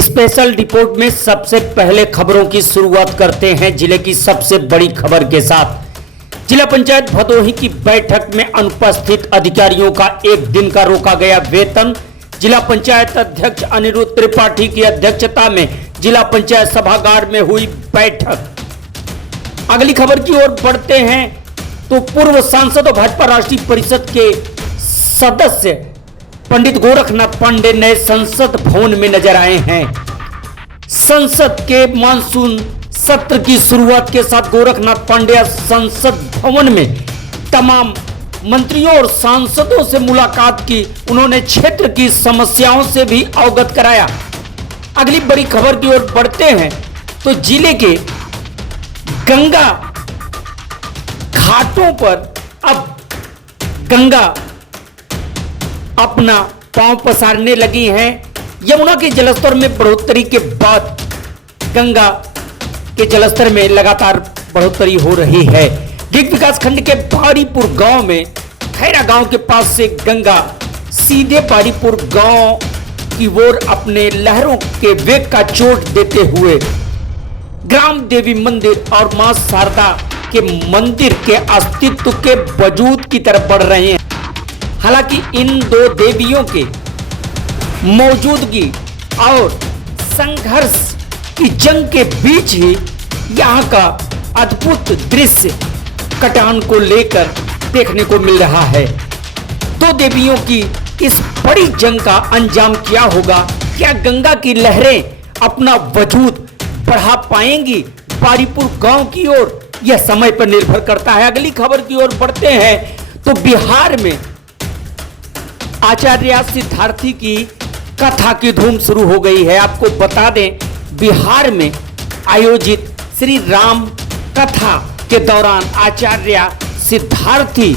Special report में सबसे पहले खबरों की शुरुआत करते हैं जिले की सबसे बड़ी खबर के साथ। जिला पंचायत भदोही की बैठक में अनुपस्थित अधिकारियों का एक दिन का रोका गया वेतन। जिला पंचायत अध्यक्ष अनिरुद्ध त्रिपाठी की अध्यक्षता में जिला पंचायत सभागार में हुई बैठक। अगली खबर की ओर बढ़ते हैं तो पूर्व सांसद और भाजपा राष्ट्रीय परिषद के सदस्य पंडित गोरखनाथ पांडे नए संसद भवन में नजर आए हैं। संसद के मानसून सत्र की शुरुआत के साथ गोरखनाथ पांडे संसद भवन में तमाम मंत्रियों और सांसदों से मुलाकात की। उन्होंने क्षेत्र की समस्याओं से भी अवगत कराया। अगली बड़ी खबर की ओर बढ़ते हैं तो जिले के गंगा घाटों पर अब गंगा अपना पांव पसारने लगी हैं। यमुना के जलस्तर में बढ़ोतरी के बाद गंगा के जलस्तर में लगातार बढ़ोतरी हो रही है। डीग विकास खंड के बारीपुर गांव में खैरा गांव के पास से गंगा सीधे बारीपुर गांव की ओर अपने लहरों के वेग का चोट देते हुए ग्राम देवी मंदिर और मां शारदा के मंदिर के अस्तित्व के वजूद की तरफ बढ़ रहे हैं। हालांकि इन दो देवियों के मौजूदगी और संघर्ष की जंग के बीच ही यहाँ का अद्भुत दृश्य कटान को लेकर देखने को मिल रहा है। दो देवियों की इस बड़ी जंग का अंजाम क्या होगा? क्या गंगा की लहरें अपना वजूद बढ़ा पाएंगी बारीपुर गांव की ओर? यह समय पर निर्भर करता है। अगली खबर की ओर बढ़ते हैं तो बिहार में आचार्य सिद्धार्थी की कथा की धूम शुरू हो गई है। आपको बता दें, बिहार में आयोजित श्री राम कथा के दौरान आचार्य सिद्धार्थी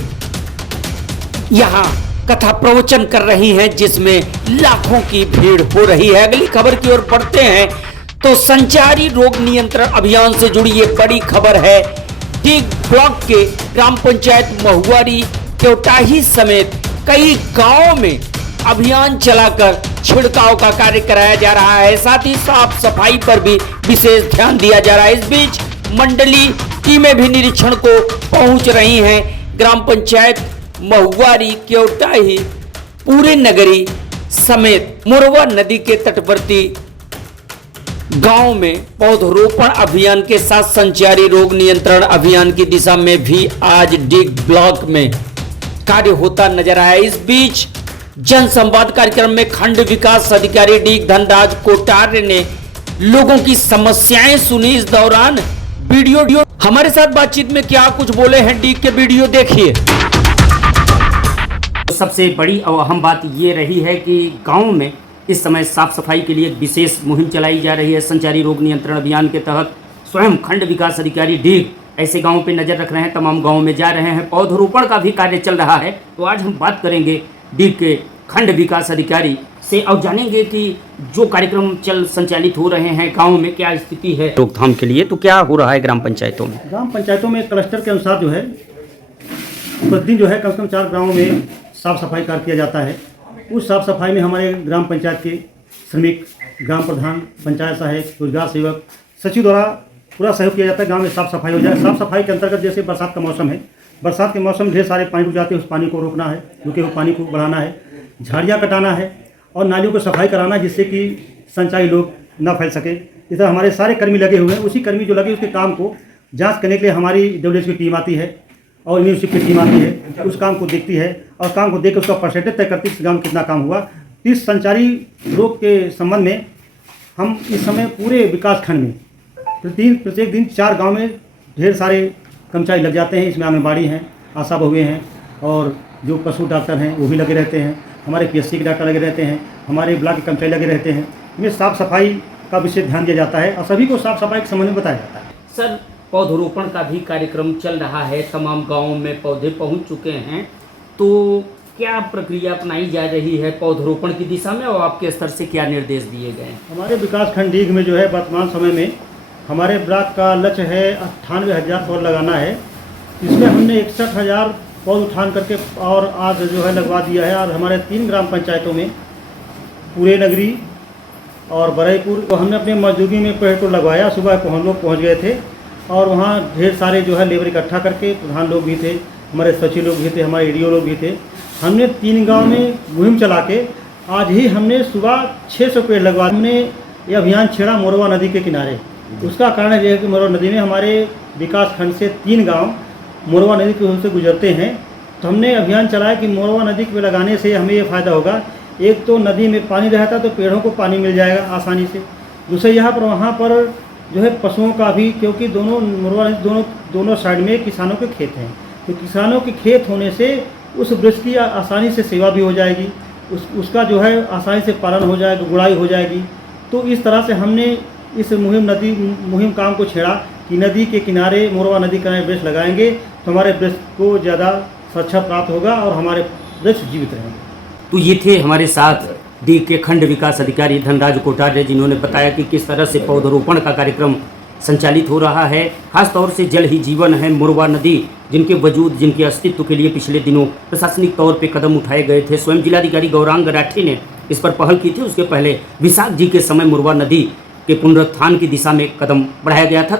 यहां कथा प्रवचन कर रही हैं, जिसमें लाखों की भीड़ हो रही है। अगली खबर की ओर बढ़ते हैं तो संचारी रोग नियंत्रण अभियान से जुड़ी ये बड़ी खबर है। डीग ब्लॉक के ग्राम पंचायत महुआरी केवटाही समेत कई गांवों में अभियान चलाकर छिड़काव का कार्य कराया जा रहा है। साथ ही साफ सफाई पर भी विशेष ध्यान दिया जा रहा है। इस बीच मंडली टीमें भी निरीक्षण को पहुंच रही हैं। ग्राम पंचायत महुआरी केवटाही पूरे नगरी समेत मोरवा नदी के तटवर्ती गांव में पौधरोपण अभियान के साथ संचारी रोग नियंत्रण अभियान की दिशा में भी आज डीग ब्लॉक में कार्य होता नजर आया। इस बीच जन संवाद कार्यक्रम में खंड विकास अधिकारी डीग धनराज कोटार्य ने लोगों की समस्याएं सुनी। इस दौरान वीडियो हमारे साथ बातचीत में क्या कुछ बोले हैं, डीग के वीडियो देखिए। सबसे बड़ी और अहम बात ये रही है कि गांव में इस समय साफ सफाई के लिए विशेष मुहिम चलाई जा रही है। संचारी रोग नियंत्रण अभियान के तहत स्वयं खंड विकास अधिकारी डीग ऐसे गांवों पे नजर रख रहे हैं, तमाम गांवों में जा रहे हैं, पौधरोपण का भी कार्य चल रहा है। तो आज हम बात करेंगे डीग के खंड विकास अधिकारी से और जानेंगे कि जो कार्यक्रम संचालित हो रहे हैं गांव में क्या स्थिति है रोकथाम के लिए। तो क्या हो रहा है ग्राम पंचायतों में? ग्राम पंचायतों में क्लस्टर के अनुसार जो है प्रतिदिन जो है कम से कम 4 गाँवों में साफ सफाई कार्य किया जाता है। उस साफ सफाई में हमारे ग्राम पंचायत के श्रमिक, ग्राम प्रधान, पंचायत सहायक, रोजगार सेवक, सचिव द्वारा पूरा सहयोग किया जाता है। गांव में साफ सफाई हो जाए। साफ सफाई के अंतर्गत जैसे बरसात का मौसम है, बरसात के मौसम में ढेर सारे पानी रुक जाते हैं, उस पानी को रोकना है, रुके हुए पानी को बढ़ाना है, झाड़ियाँ कटाना है और नालियों को सफाई कराना है, जिससे कि संचारी लोग न फैल सके। इस तरह हमारे सारे कर्मी लगे हुए हैं। उसी कर्मी जो लगे उसके काम को जाँच करने के लिए हमारी डब्ल्यूएच की टीम आती है और म्यूनिसिपल की टीम आती है, उस काम को देखती है और काम को देख कर उसका परसेंटेज तय करती है इस गाँव में कितना काम हुआ। इस संचारी रोग के संबंध में हम इस समय पूरे विकास खंड में प्रत्येक दिन 4 गांव में ढेर सारे कर्मचारी लग जाते हैं। इसमें आंगनबाड़ी हैं, आशा बहुएँ हैं और जो पशु डॉक्टर हैं वो भी लगे रहते हैं। हमारे पीएचसी के डॉक्टर लगे रहते हैं, हमारे ब्लॉक के कर्मचारी लगे रहते हैं। इनमें साफ़ सफाई का विशेष ध्यान दिया जाता है और सभी को साफ़ सफाई के संबंध में बताया जाता है। सर, पौधरोपण का भी कार्यक्रम चल रहा है, तमाम गाँवों में पौधे पहुँच चुके हैं, तो क्या प्रक्रिया अपनाई जा रही है पौधरोपण की दिशा में और आपके स्तर से क्या निर्देश दिए गए हैं? हमारे विकास खंड डीग में जो है वर्तमान समय में हमारे ब्लॉक का लक्ष्य है 98,000 पौध लगाना है। इसमें हमने 61,000 पौध उठान करके और आज जो है लगवा दिया है। और हमारे 3 ग्राम पंचायतों में पूरे नगरी, और बरईपुर। तो हमने अपने मौजूदगी में पेड़ को लगवाया। सुबह हम लोग पहुँच गए थे और वहाँ ढेर सारे जो है लेबर इकट्ठा करके, प्रधान लोग भी थे, हमारे सचिव लोग भी थे, हमारे एडीओ लोग भी थे। हमने 3 गांव में मुहिम चला के आज ही हमने सुबह 600 पेड़ लगवा। हमने ये अभियान छेड़ा मोरवा नदी के किनारे। उसका कारण यह है कि मोरवा नदी में हमारे विकास खंड से 3 गांव मोरवा नदी के से गुजरते हैं। तो हमने अभियान चलाया कि मोरवा नदी पे लगाने से हमें ये फ़ायदा होगा, एक तो नदी में पानी रहता तो पेड़ों को पानी मिल जाएगा आसानी से। दूसरे यहाँ पर वहाँ पर जो है पशुओं का भी, क्योंकि दोनों मोरवा नदी दोनों साइड में किसानों के खेत हैं, तो किसानों के खेत होने से उस वृक्ष की आसानी से सेवा भी हो जाएगी, उसका जो है आसानी से पालन हो जाएगा, गुड़ाई हो जाएगी। तो इस तरह से हमने इस मुहिम काम को छेड़ा कि नदी के किनारे, मोरवा नदी के किनारे वृक्ष लगाएंगे तो हमारे वृक्ष को ज़्यादा सुरक्षा प्राप्त होगा और हमारे वृक्ष जीवित रहेंगे। तो ये थे हमारे साथ दी के खंड विकास अधिकारी धनराज कोठारे, जिन्होंने बताया कि किस तरह से पौधरोपण का कार्यक्रम संचालित हो रहा है। खासतौर से जल ही जीवन है, मोरवा नदी जिनके वजूद, जिनके अस्तित्व के लिए पिछले दिनों प्रशासनिक तौर पे कदम उठाए गए थे। स्वयं जिलाधिकारी गौरांग राठी ने इस पर पहल की थी। उसके पहले विशाख जी के समय मोरवा नदी के पुनरुत्थान की दिशा में कदम बढ़ाया गया था।